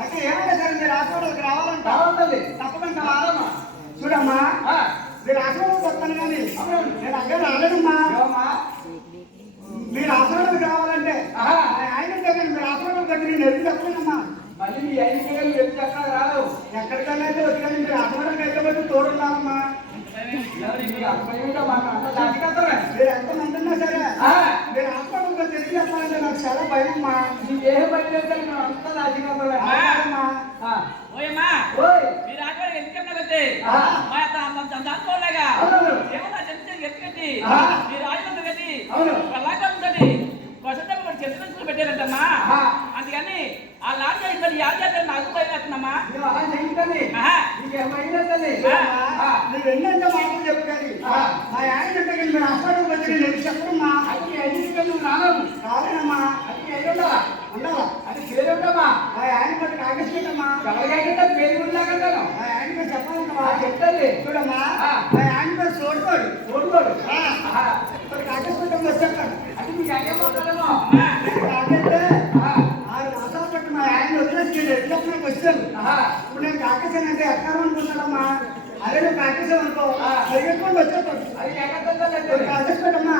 అయితే ఏమైనా సరే మీరు హాస్పిటల్కి రావాలంటే తప్పకుండా రావాలమ్మా. చూడమ్మా మీరు హాస్పిటల్కి వస్తాను కానీ నేను అక్కడ రాలేదమ్మా. మీరు హాస్పిటల్కి రావాలంటే ఆయన దగ్గర మీరు హాస్పిటల్ దగ్గర నేను ఎదురు చెప్పలేనమ్మా. మళ్ళీ మీ 5 పిల్లలు ఎదురు చెప్పినా రాదు. ఎక్కడికైనా అయితే వచ్చి కానీ మీరు హాస్పిటల్కి అయితే బట్టి తోడున్నారమ్మా. మీరు ఎంతమంది ఉన్నా సరే మీరు హాస్పిటల్గా తిరిగి చెప్పాలంటే నాకు చాలా భయం అమ్మా. నీకు ఏ భయం లేదు మేము అంతా దాచిపోతామా. మీరు అక్కడ ఎందుకన్నా వస్తే మా దానికోలేగా ఏమన్నా చెప్తే ఎత్తుకట్టి మీరు ఆయుధం కట్టి అలాగే ఉంటుంది కొసటప్పుడు చెత్త పెట్టారంటమ్మా. అందుకని ఆ లాంటి చేయించండి యాద చేస్తాను నాకు పోయినట్టున్నామా. అలా చేయించండి మీరు ఎన్నెంతో మాటలు చెప్పారు. మా ఆయన అంటే మీరు హాస్పిటల్ వచ్చి నేను చెప్పమ్మా. అది 5 రాలేనమ్మా. అది ఉండాలా అది పేరు ఉండమ్మా. మా ఆయన పట్టి కాకేసుకుంటమ్మా. ఎవరికైనా పేరు ఉండలాగంటాను. మా ఆయన పేరు చెప్పాలమ్మా. చెప్తాను చూడమ్మా. మా ఆయన పేరు తోడుకోడు కాకేసుకుంటాం వచ్చేస్తాను. అది మీకు అయ్యేమవుతాడేమో. కాకంటే 6 మాసాలు పట్టి మా ఆయన వదిలేసి ఎట్లప్పుడు వచ్చాను. ఇప్పుడు నేను కాకేసానంటే ఎక్కడ అనుకుంటాడమ్మా. అదే నువ్వు కాకేసావు అనుకో ఎగట్టుకొని వచ్చేస్తాను. అది ఎక్కడ కాకేసుకోటమ్మా.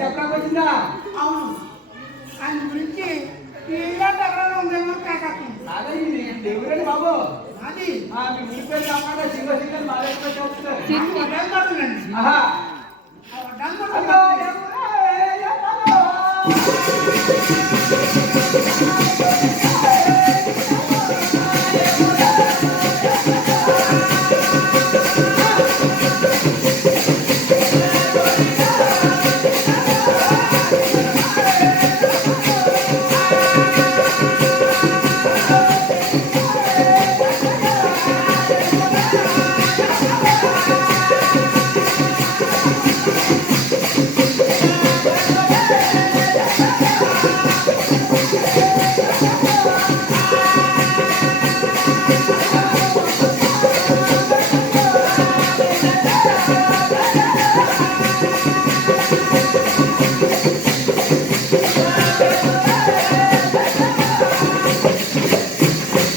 చెప్పడానికి వచ్చిందా? అవును ఆయన గురించి ఇలాంటి ఎవరైనా ఉందేమో కాకత్తుంది. అదే ఇది ఎవరండి బాబు? అది మీ ఊరి పేరు కాకుండా సింగ సింగల్ బాగా చెప్తున్నారు. వడ్డాలు పడుతుందండి. ఆహా ఆ వడ్డాలు అయ్యో, పడుతుంది.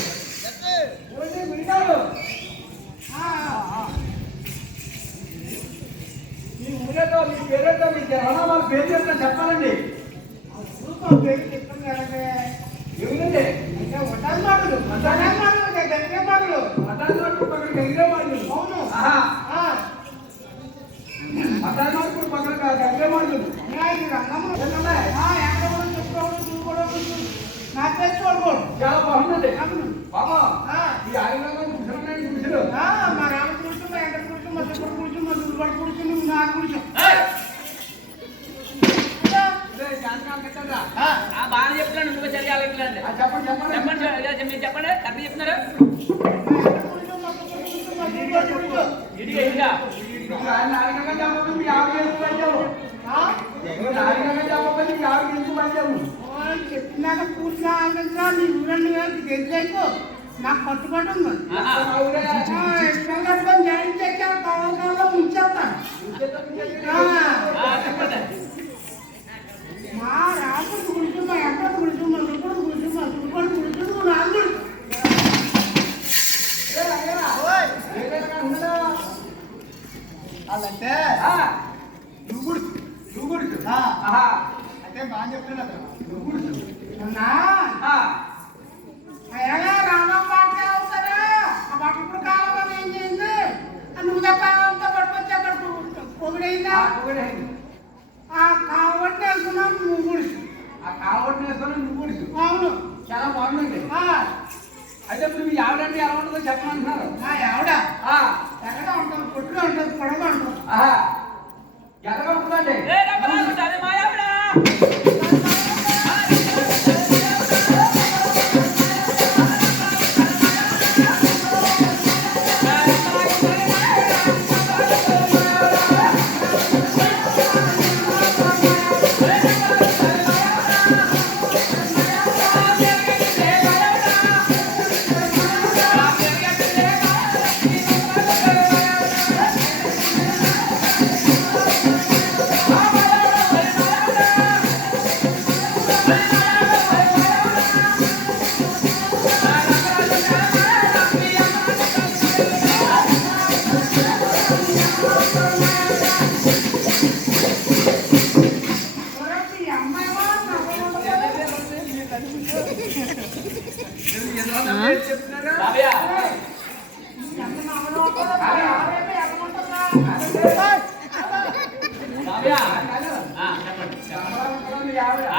ఎవరండి గురిగారు? మీ ఊరేటో మీ పేరేటో మీకు ఎవరన్నా వాళ్ళ పేరు చెప్తా చెప్పాలండి. పేరు చెప్తాను కదండి. ఎవరండి? అంటే వడ్డాలు మాటలు గట్టిగా మాటలు. మతాలు పక్కన గంగే వాళ్ళు. అవును. ఆహా మతాలు పక్కన గంగే వాళ్ళు. ఈ రంగంలో ఎక్కడ కూడా చెప్పుకోవడం చూసుకోవడం నాకు తెలిసి చూడకూడదు. చాలా బాగుందండి. అవును. బాబా ఆ. ఈ ఆయుర్వేదం కూర్చున్నాయి కూర్చున్నారు. మా రామ కూర్చు, మా ఎండ కూర్చు, మా సుబ్బడు కూర్చు, మా దుర్బడు కూర్చు, నువ్వు నాకు కూర్చు. బాగా చెప్తున్నాడు నువ్వు చర్యాలి అంటే చెప్పండి చెప్పండి చెప్పండి మీరు చెప్పండి కరెక్ట్ చెప్తున్నారు. ఇడిగా ఇడిగా నాలుగంగా చెప్పండి మీ ఆవిడ ఎందుకు పనిచేయవు? నాలుగంగా చెప్పండి మీ ఆవిడ ఎందుకు పనిచేయవు? చెప్పినాక పూర్తిగా ఆలోచన నీ ఊరండి తెలిసేకు నాకు పట్టుబడి ఉంది. ఇష్టం కట్టుకొని జైలు తెచ్చాను, కావాలో ఉంచేస్తాను. చెప్పండి. మా రాముడు గురించి, మా ఎండ గురించి, మా దుర్బడు గురించి, మా దుర్బడు గురించి నువ్వు నాకు గురించి. అలాంటే అంటే బాగా చెప్తున్నా అయ్యగా రామం పాటలే అవుతారా? ఆ బట్టలు కాలంలో ఏం చేయింది? నువ్వు తప్ప పట్టుకొచ్చి అక్కడ పొగిడైందా? కాబట్టి వెళ్తున్నాను నువ్వు గుడిసి. ఆ కావటి వేసుకొని నువ్వు గుడిసు అవును. చాలా బాగుందండి. అయితే ఇప్పుడు మీ ఆవిడంటే ఎలా ఉంటుందో చెప్పమంటున్నారు. మా ఆవిడ ఎక్కడ ఉంటుంది? పొట్టుగా ఉంటుంది, పొడగా ఉంటుంది. ఎలాగా ఉంటుందండి? అది మా ఆవిడ.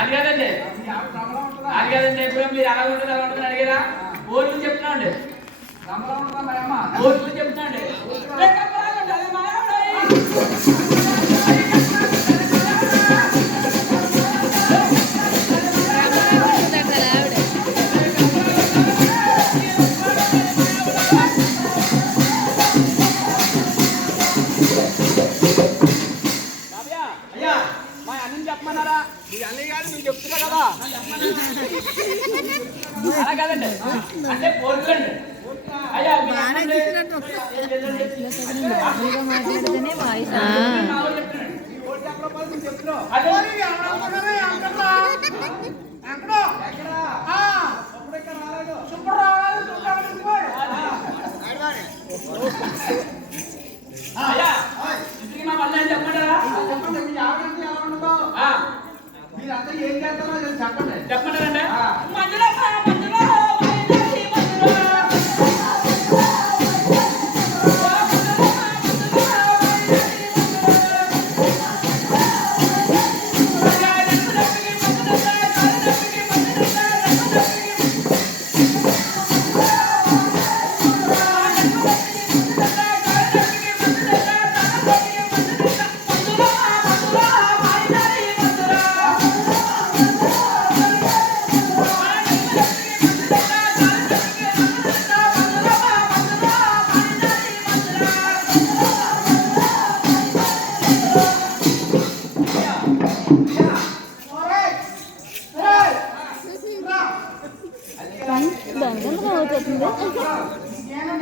అడిగాదండి ఎప్పుడు మీరు ఎలా ఉంటుంది అలా ఉంటుంది అడిగారా? ఓట్లు చెప్తున్నా అండి, ఓట్లు చెప్తున్నా అండి. మా అన్నని చెప్పమన్నారా? మీ అన్నయ్య గారు మీరు చెప్తున్నా కదా. అలా కాదండి, అంటే పోర్లండి. అయ్యా మాట్లాడితేనే వాయిస్ అయ్యా ఇంటికి మా వల్ల చెప్పంటారా? మీరంతా ఏం చేస్తారో చెప్పండి. చెప్పండి ఆ. మధ్యలో